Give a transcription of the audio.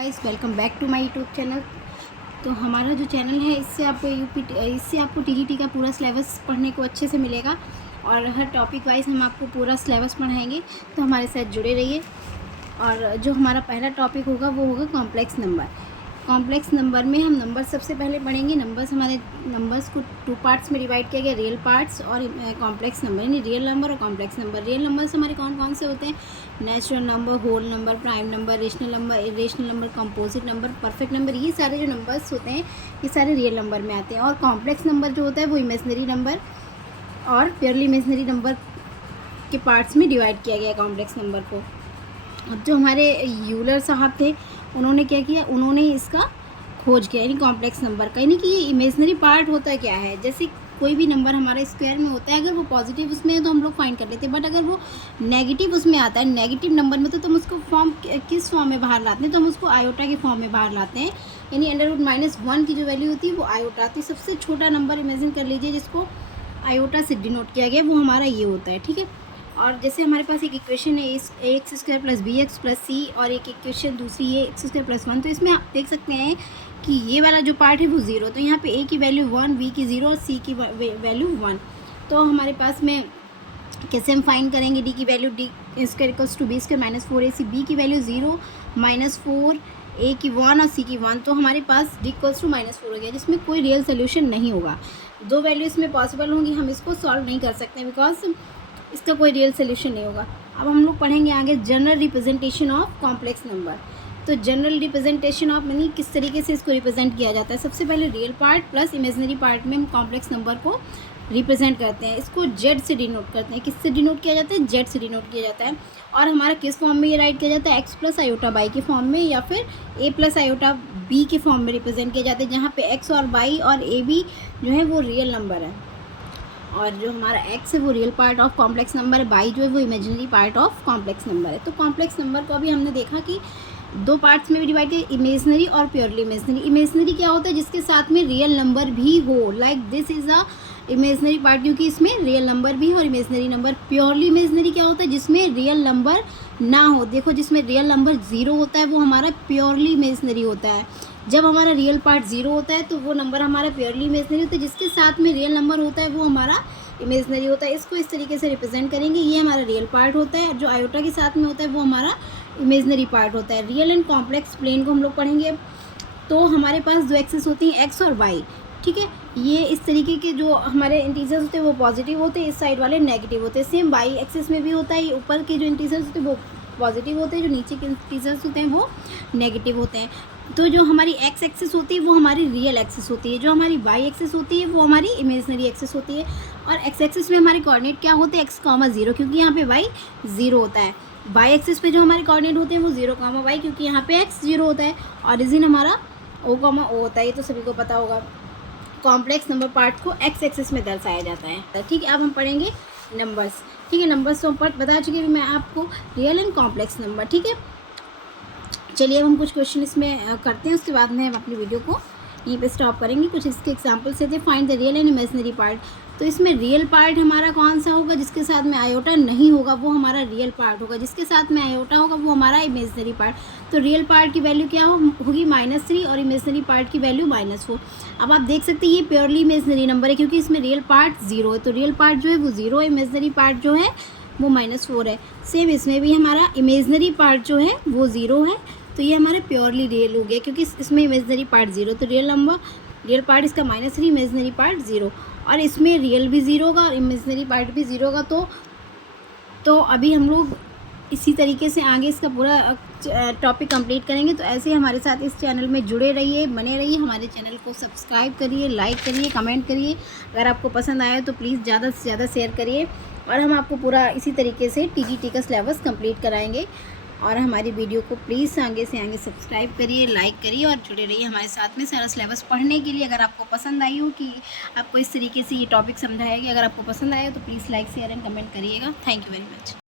Guys welcome back to my YouTube channel. तो हमारा जो चैनल है इससे आपको टीजीटी का पूरा सिलेबस पढ़ने को अच्छे से मिलेगा और हर टॉपिक वाइज हम आपको पूरा सिलेबस पढ़ाएंगे। तो हमारे साथ जुड़े रहिए। और जो हमारा पहला टॉपिक होगा वो होगा कॉम्प्लेक्स नंबर। कॉम्प्लेक्स नंबर में हम नंबर सबसे पहले पढ़ेंगे। नंबर्स को टू पार्ट्स में डिवाइड किया गया, रियल पार्ट्स और कॉम्प्लेक्स नंबर, यानी रियल नंबर और कॉम्प्लेक्स नंबर। रियल नंबर्स हमारे कौन कौन से होते हैं? Natural number, whole number, prime number, rational number, irrational number, composite number, perfect number. ये सारे जो नंबर्स होते हैं ये सारे रियल नंबर में आते हैं। और कॉम्प्लेक्स नंबर जो होता है वो इमेजनरी नंबर और प्योरली इमेजनरी नंबर के पार्ट्स में डिवाइड किया गया है कॉम्प्लेक्स नंबर को। अब जो हमारे यूलर साहब थे उन्होंने क्या किया, उन्होंने इसका खोज किया, यानी कॉम्प्लेक्स नंबर का, यानी कि ये इमेजनरी पार्ट होता क्या है। जैसे कोई भी नंबर हमारा स्क्वायर में होता है, अगर वो पॉजिटिव उसमें है तो हम लोग फाइंड कर लेते हैं, बट अगर वो नेगेटिव उसमें आता है, नेगेटिव नंबर में, तो हम उसको किस फॉर्म में बाहर लाते हैं? तो हम उसको आयोटा के फॉर्म में बाहर लाते हैं, यानी √-1 की जो वैल्यू होती है वो आयोटा आती है। सबसे छोटा नंबर इमेजिन कर लीजिए जिसको आयोटा से डिनोट किया गया, वो हमारा ये होता है, ठीक है। और जैसे हमारे पास एक इक्वेशन है ax² + bx + c और एक इक्वेशन दूसरी है x² + 1, तो इसमें आप देख सकते हैं कि ये वाला जो पार्ट है वो 0, तो यहाँ पे a की वैल्यू 1, b की 0 और c की वैल्यू 1। तो हमारे पास में कैसे हम फाइंड करेंगे? d की value d² = b² - 4ac, b की वैल्यू 0 -4, a की 1 और c की 1। तो हमारे पास d = -4 हो गया, जिसमें कोई रियल सोल्यूशन नहीं होगा। दो वैल्यू इसमें पॉसिबल होंगी, हम इसको सॉल्व नहीं कर सकते बिकॉज इसका कोई रियल सोल्यूशन नहीं होगा। अब हम लोग पढ़ेंगे आगे general representation of complex number. तो जनरल रिप्रेजेंटेशन ऑफ यानी किस तरीके से इसको रिप्रेजेंट किया जाता है। सबसे पहले real part plus imaginary part में हम कॉम्प्लेक्स नंबर को रिप्रेजेंट करते हैं। इसको जेड से डिनोट करते हैं। किससे डिनोट किया जाता है? जेड से डिनोट किया जाता है। और हमारा किस फॉर्म में ये राइट किया जाता है? x + i/y के फॉर्म में, या फिर a + i/b के फॉर्म में रिप्रेजेंट किया जाता है, जहाँ पे x और y और a b जो है वो रियल नंबर है, और जो हमारा x है वो real part of complex number है, y जो है वो imaginary part of complex number है। तो कॉम्प्लेक्स नंबर को अभी हमने देखा कि दो पार्ट्स में भी डिवाइड किया, इमेजनरी और प्योरली इमेजनरी। इमेजनरी क्या होता है? जिसके साथ में रियल नंबर भी हो, like this is a imaginary part, क्योंकि इसमें रियल नंबर भी हो और इमेजनरी नंबर। प्योरली इमेजनरी क्या होता है? जिसमें रियल नंबर ना हो। देखो, जिसमें रियल नंबर 0 होता है वो हमारा प्योरली इमेजनरी होता है। जब हमारा रियल पार्ट 0 होता है तो वो नंबर हमारा प्योरली इमेजनरी होता है, जिसके साथ में रियल नंबर होता है वो हमारा इमेजनरी होता है। इसको इस तरीके से रिप्रेजेंट करेंगे। ये हमारा रियल पार्ट होता है, जो आयोटा के साथ में होता है वो हमारा इमेजनरी पार्ट होता है। रियल एंड कॉम्प्लेक्स प्लेन को हम लोग पढ़ेंगे अब। तो हमारे पास दो एक्सिस होती हैं, x और y, ठीक है। ये इस तरीके के जो हमारे इंटीजर्स होते हैं वो पॉजिटिव होते हैं, इस साइड वाले नेगेटिव होते हैं। सेम y एक्सिस में भी होता है, ऊपर के जो इंटीजर्स होते हैं वो पॉजिटिव होते हैं, जो नीचे के इंटीजर्स होते हैं वो नेगेटिव होते हैं। तो जो हमारी x एक्सिस होती है वो हमारी रियल एक्सिस होती है, जो हमारी y एक्सिस होती है वो हमारी इमेजनरी एक्सिस होती है। और x एक्सिस में हमारे कोऑर्डिनेट क्या होते हैं? x, 0, क्योंकि यहाँ पे y 0 होता है। y एक्सिस पे जो हमारे कोऑर्डिनेट होते हैं वो 0, y, क्योंकि यहाँ पे x 0 होता है। ऑरिजिन हमारा o, o होता है, ये तो सभी को पता होगा। कॉम्प्लेक्स नंबर पार्ट को x एक्सिस में दर्शाया जाता है, ठीक है। अब हम पढ़ेंगे नंबर्स, ठीक है। नंबर्स तो बता चुके मैं आपको, रियल एंड कॉम्प्लेक्स नंबर, ठीक है। चलिए अब हम कुछ क्वेश्चन इसमें करते हैं, उसके बाद में हम अपनी वीडियो को यहीं पे स्टॉप करेंगे। कुछ इसके एग्जांपल से थे। Find the real and imaginary part. तो इसमें रियल पार्ट हमारा कौन सा होगा? जिसके साथ में आयोटा नहीं होगा वो हमारा रियल पार्ट होगा, जिसके साथ में आयोटा होगा वो हमारा इमेजनरी पार्ट। तो रियल पार्ट की वैल्यू क्या होगी? -3 और इमेजनरी पार्ट की वैल्यू -4। अब आप देख सकते हैं ये प्योरली इमेजनरी नंबर है, क्योंकि इसमें रियल पार्ट 0 है, तो रियल पार्ट जो है वो 0 है, इमेजनरी पार्ट जो है वो -4 है। सेम इसमें भी हमारा इमेजनरी पार्ट जो है वो 0 है, तो ये हमारा प्योरली रियल हो गया, क्योंकि इसमें इमेजनरी पार्ट 0, तो रियल पार्ट इसका -3, इमेजनरी पार्ट 0। और इसमें रियल भी 0 होगा और इमेजनरी पार्ट भी 0 होगा। तो अभी हम लोग इसी तरीके से आगे इसका पूरा टॉपिक कंप्लीट करेंगे। तो ऐसे हमारे साथ इस चैनल में जुड़े रहिए, बने रहिए। हमारे चैनल को सब्सक्राइब करिए, लाइक करिए, कमेंट करिए। अगर आपको पसंद आया तो प्लीज़ ज़्यादा से ज़्यादा शेयर करिए। और हम आपको पूरा इसी तरीके से टीजीटी का सिलेबस कंप्लीट कराएंगे। और हमारी वीडियो को प्लीज़ आगे से आगे सब्सक्राइब करिए, लाइक करिए और जुड़े रहिए हमारे साथ में सारा सिलेबस पढ़ने के लिए। अगर आपको पसंद आई हो कि आपको इस तरीके से ये टॉपिक समझाया गया, अगर आपको पसंद आया तो please like, share and comment करिएगा। Thank you very much.